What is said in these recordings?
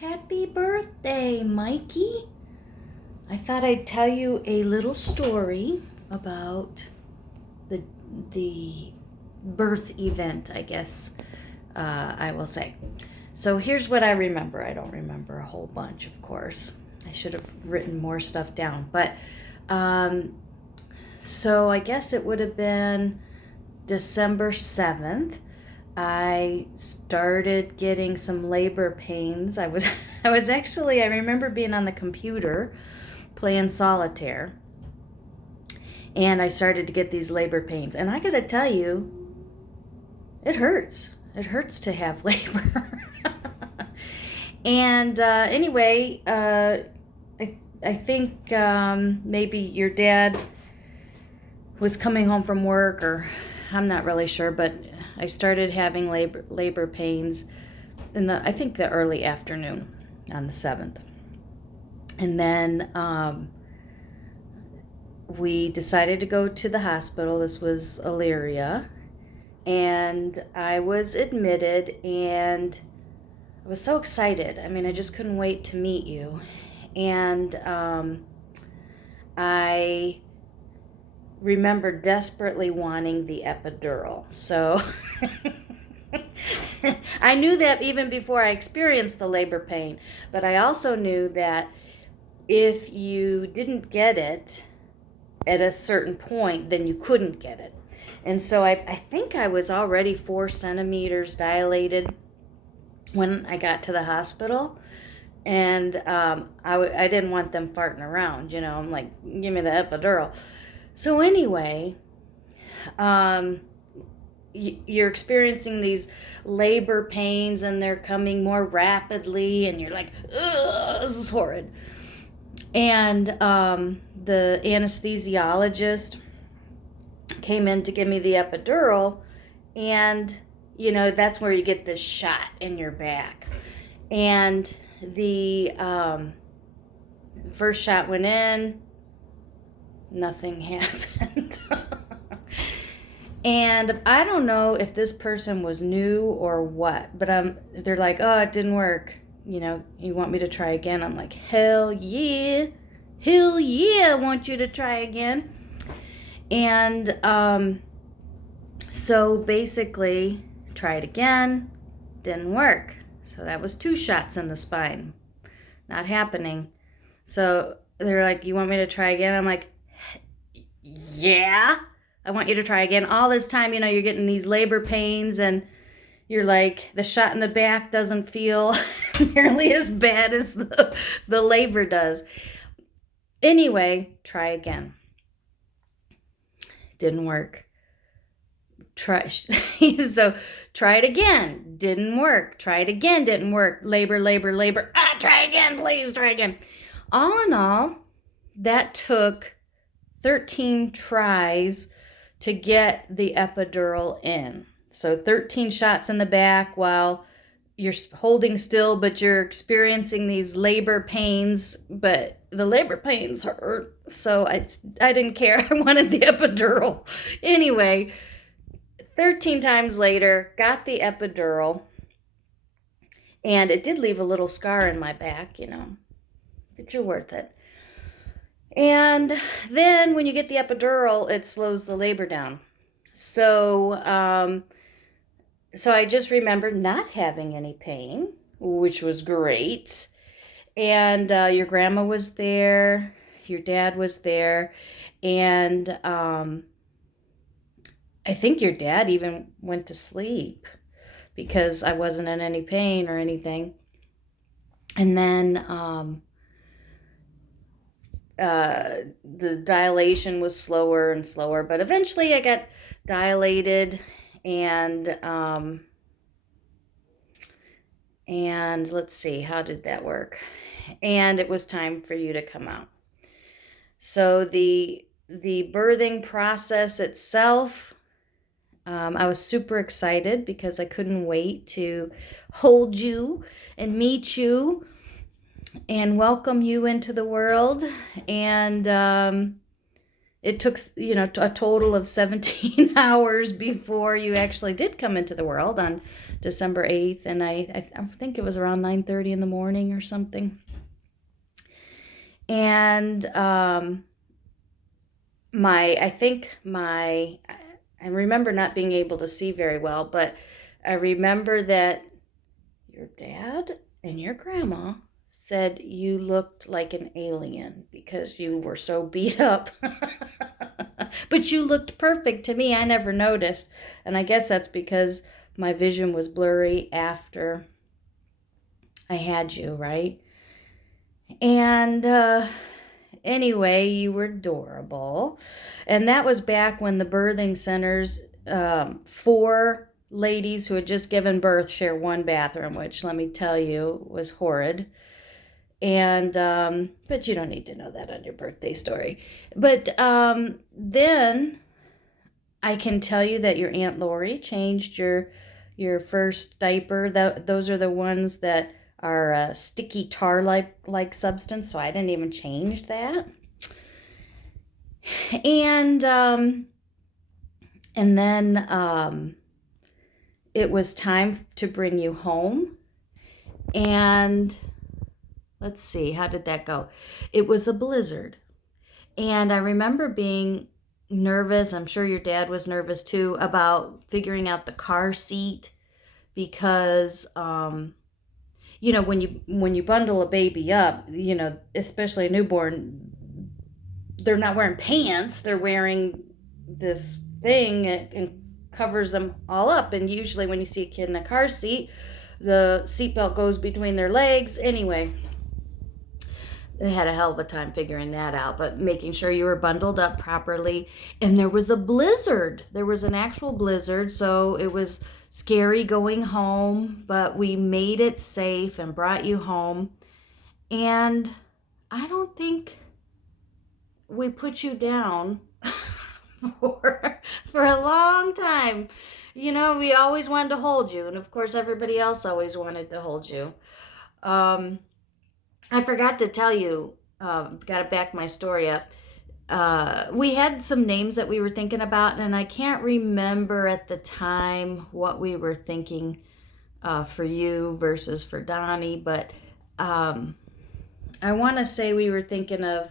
Happy birthday, Mikey. I thought I'd tell you a little story about the the birth event, I guess I will say. So here's what I remember. I don't remember a whole bunch, of course. I should have written more stuff down. But um, so I guess it would have been December 7th. I started getting some labor pains. I remember being on the computer playing solitaire, and I started to get these labor pains. And I got to tell you, it hurts. It hurts to have labor. And anyway, I think maybe your dad was coming home from work, or I'm not really sure, but I started having labor pains in I think the early afternoon on the 7th. And then we decided to go to the hospital. This was Elyria. And I was admitted, and I was so excited. I mean, I just couldn't wait to meet you. And I remember desperately wanting the epidural. So I knew that even before I experienced the labor pain, but I also knew that if you didn't get it at a certain point, then you couldn't get it. And so I think I was already 4 centimeters dilated when I got to the hospital. And I didn't want them farting around, I'm like, give me the epidural. So anyway, you're experiencing these labor pains, and they're coming more rapidly, and you're like, ugh, this is horrid. And the anesthesiologist came in to give me the epidural, and that's where you get this shot in your back. And the first shot went in, nothing happened. And I don't know if this person was new or what, but they're like, oh, it didn't work. You want me to try again? I'm like, hell yeah, I want you to try again. And so basically, tried again, didn't work. So that was 2 shots in the spine, not happening. So they're like, you want me to try again? I'm like, yeah, I want you to try again. All this time, you're getting these labor pains, and you're like, the shot in the back doesn't feel nearly as bad as the labor does. Anyway, try again. Didn't work. So try it again. Didn't work. Try it again. Didn't work. Labor. Try again, please. Try again. All in all, that took 13 tries to get the epidural in. So 13 shots in the back while you're holding still, but you're experiencing these labor pains, but the labor pains hurt. So I didn't care. I wanted the epidural. Anyway, 13 times later, got the epidural, and it did leave a little scar in my back, but you're worth it. And then when you get the epidural, it slows the labor down. So, so I just remember not having any pain, which was great. And your grandma was there, your dad was there, and I think your dad even went to sleep because I wasn't in any pain or anything. And then the dilation was slower and slower, but eventually I got dilated, and let's see, how did that work? And it was time for you to come out. So the birthing process itself, I was super excited because I couldn't wait to hold you and meet you and welcome you into the world. And it took, a total of 17 hours before you actually did come into the world on December 8th. And I think it was around 9:30 in the morning or something. And I remember not being able to see very well, but I remember that your dad and your grandma said you looked like an alien because you were so beat up. But you looked perfect to me. I never noticed. And I guess that's because my vision was blurry after I had you, right? And anyway, you were adorable. And that was back when the birthing centers, 4 ladies who had just given birth share one bathroom, which, let me tell you, was horrid. And but you don't need to know that on your birthday story. But then I can tell you that your Aunt Lori changed your first diaper. Those are the ones that are a sticky tar like substance, so I didn't even change that. And then it was time to bring you home. And let's see, how did that go? It was a blizzard. And I remember being nervous. I'm sure your dad was nervous too about figuring out the car seat because when you bundle a baby up, especially a newborn, they're not wearing pants, they're wearing this thing and covers them all up. And usually when you see a kid in a car seat, the seatbelt goes between their legs. Anyway, they had a hell of a time figuring that out, but making sure you were bundled up properly. And there was a blizzard. There was an actual blizzard, so it was scary going home, but we made it safe and brought you home. And I don't think we put you down for a long time. We always wanted to hold you, and of course everybody else always wanted to hold you. I forgot to tell you, got to back my story up. We had some names that we were thinking about, and I can't remember at the time what we were thinking for you versus for Donnie, but I want to say we were thinking of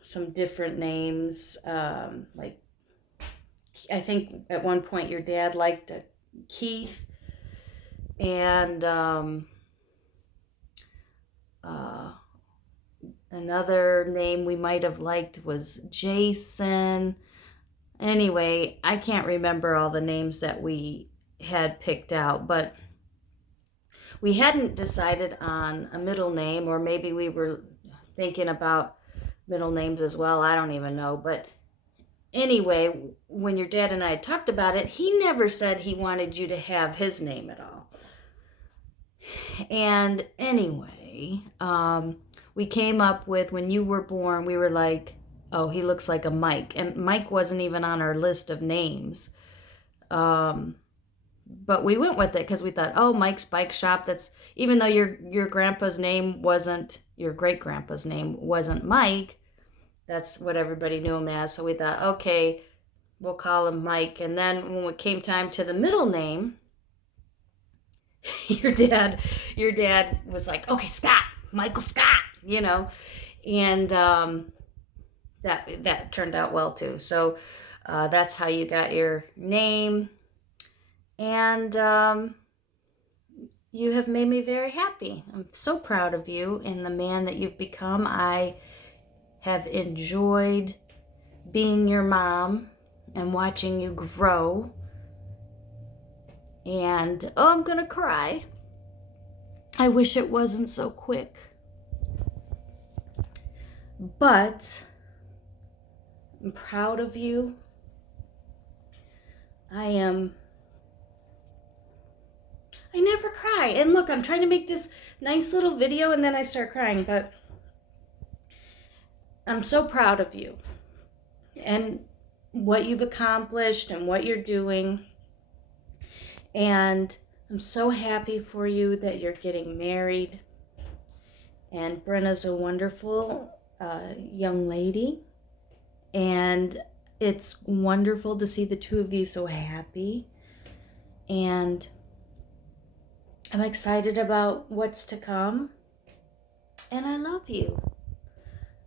some different names. Like, I think at one point your dad liked Keith, and another name we might have liked was Jason. Anyway, I can't remember all the names that we had picked out, but we hadn't decided on a middle name, or maybe we were thinking about middle names as well. I don't even know. But anyway, when your dad and I had talked about it, he never said he wanted you to have his name at all. And anyway, we came up with, when you were born, we were like, oh, he looks like a Mike. And Mike wasn't even on our list of names. But we went with it because we thought, oh, Mike's Bike Shop. That's, even though your grandpa's name wasn't, your great grandpa's name wasn't Mike, that's what everybody knew him as. So we thought, okay, we'll call him Mike. And then when it came time to the middle name, your dad was like, okay, Scott, Michael Scott, and that turned out well too. So that's how you got your name. And you have made me very happy. I'm so proud of you and the man that you've become. I have enjoyed being your mom and watching you grow. And, oh, I'm going to cry. I wish it wasn't so quick. But I'm proud of you. I never cry. And look, I'm trying to make this nice little video and then I start crying, but I'm so proud of you and what you've accomplished and what you're doing. And I'm so happy for you that you're getting married. And Brenna's a wonderful young lady. And it's wonderful to see the two of you so happy. And I'm excited about what's to come. And I love you.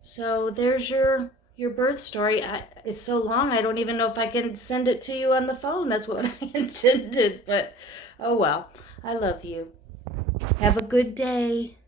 So there's your birth story. It's so long, I don't even know if I can send it to you on the phone. That's what I intended. But oh well, I love you. Have a good day.